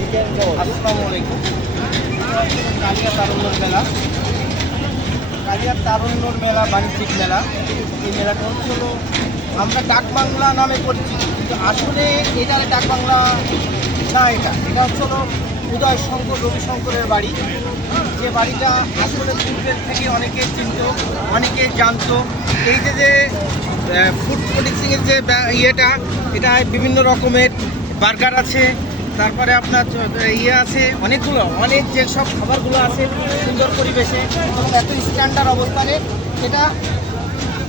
আসসালামু আলাইকুম। কালিয়া তারুণ্যর মেলা, কালিয়ার তারুণ্যর মেলা বাণিজ্যিক মেলা। এই মেলাটা হচ্ছিল আমরা ডাকবাংলা নামে পরিচিত, কিন্তু আসলে এটা ডাকবাংলা না, এটা হচ্ছিল উদয় শঙ্কর রবিশঙ্করের বাড়ি। যে বাড়িটা আসলে পূর্বের থেকে অনেকে চিনত, অনেকে জানতো। এই যে ফুড প্রডিউসিংয়ের যে এটা বিভিন্ন রকমের বার্গার আছে, তারপরে আপনার আছে অনেক যেসব খাবারগুলো আছে সুন্দর পরিবেশে এবং এত স্ট্যান্ডার্ড অবস্থানে, এটা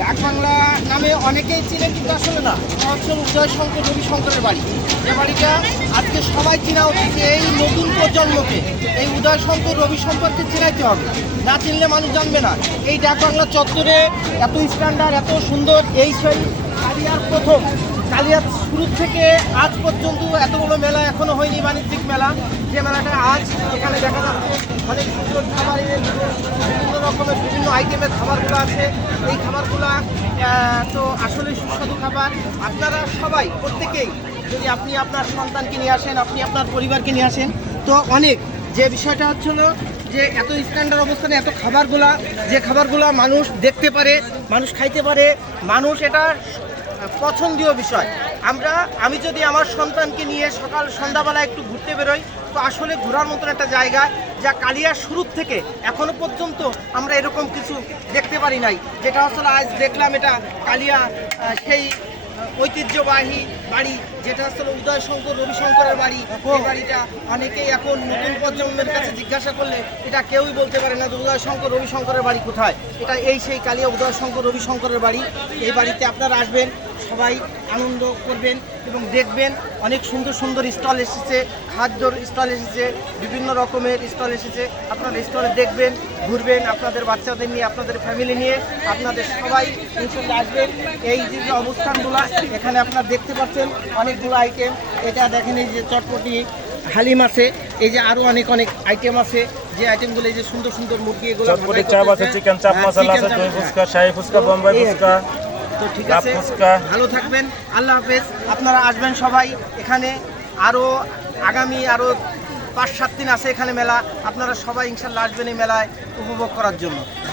ডাকবাংলা নামে অনেকেই চিনেন, কিন্তু আসলে না, এটা হচ্ছে উদয় শঙ্কর রবিশঙ্করের বাড়ি। যে বাড়িটা আজকে সবাই চেনা উচিত, যে এই নতুন প্রজন্মকে এই উদয় শঙ্কর রবিশঙ্করকে চেনাইতে হবে। না চিনলে মানুষ জানবে না। এই ডাকবাংলা চত্বরে এত স্ট্যান্ডার্ড, এত সুন্দর, এই সেই কালিয়ার প্রথম। কালিয়ার শুরু থেকে আজ পর্যন্ত এত বড় মেলা এখনো হয়নি, বাণিজ্যিক মেলা। যে মেলাটা আজ এখানে দেখা যাচ্ছে, অনেক সুন্দর খাবারের বিভিন্ন রকমের বিভিন্ন আইটেমের খাবারগুলো আছে। এই খাবারগুলো তো আসলে সুস্বাদু খাবার। আপনারা সবাই প্রত্যেকেই, যদি আপনি আপনার সন্তানকে নিয়ে আসেন, আপনি আপনার পরিবারকে নিয়ে আসেন, তো অনেক যে বিষয়টা হচ্ছিল যে এত স্ট্যান্ডার্ড অবস্থানে এত যে খাবারগুলা মানুষ দেখতে পারে, মানুষ খাইতে পারে, মানুষ এটা পছন্দীয় বিষয়। আমি যদি আমার সন্তানকে নিয়ে সকাল সন্ধ্যাবেলা একটু ঘুরতে বেরোই, তো আসলে ঘোরার মতন একটা জায়গা, যা কালিয়ার শুরু থেকে এখনো পর্যন্ত আমরা এরকম কিছু দেখতে পারি নাই। যেটা আসলে আজ দেখলাম, এটা কালিয়া সেই ঐতিহ্যবাহী বাড়ি, যেটা আসলে উদয় শঙ্কর রবিশঙ্করের বাড়ি। এই বাড়িটা অনেকেই এখন নতুন প্রজন্মের কাছে জিজ্ঞাসা করলে এটা কেউই বলতে পারে না যে উদয় শঙ্কর রবিশঙ্করের বাড়ি কোথায়। এটা সেই কালিয়া উদয় শঙ্কর রবিশঙ্করের বাড়ি। এই বাড়িতে আপনারা আসবেন, সবাই আনন্দ করবেন এবং দেখবেন অনেক সুন্দর সুন্দর স্টল এসেছে, খাদ্যর স্টল এসেছে, বিভিন্ন রকমের স্টল এসেছে। আপনারা স্টলে দেখবেন, ঘুরবেন, আপনাদের বাচ্চাদের নিয়ে, আপনাদের ফ্যামিলি নিয়ে আপনাদের সবাই ইনশাআল্লাহ আসবেন। এই যে অবস্থানগুলো এখানে আপনারা দেখতে পাচ্ছেন, অনেকগুলো আইটেম। এটা দেখেন, এই যে চটপটি, হালিম আছে, এই যে আরও অনেক আইটেম আছে। যে আইটেমগুলো, এই যে সুন্দর সুন্দর মুরগি, এগুলো চটপটি চাপ আছে, চিকেন চাপ মশলা আছে, দই ফুচকা, শাহী ফুচকা, বোম্বাই ফুচকা। তো ঠিক আছে, ভালো থাকবেন, আল্লাহ হাফেজ। আপনারা আসবেন সবাই এখানে। আগামী 5-7 দিন আছে এখানে মেলা। আপনারা সবাই ইনশাল্লাহ আসবেন এই মেলায় উপভোগ করার জন্য।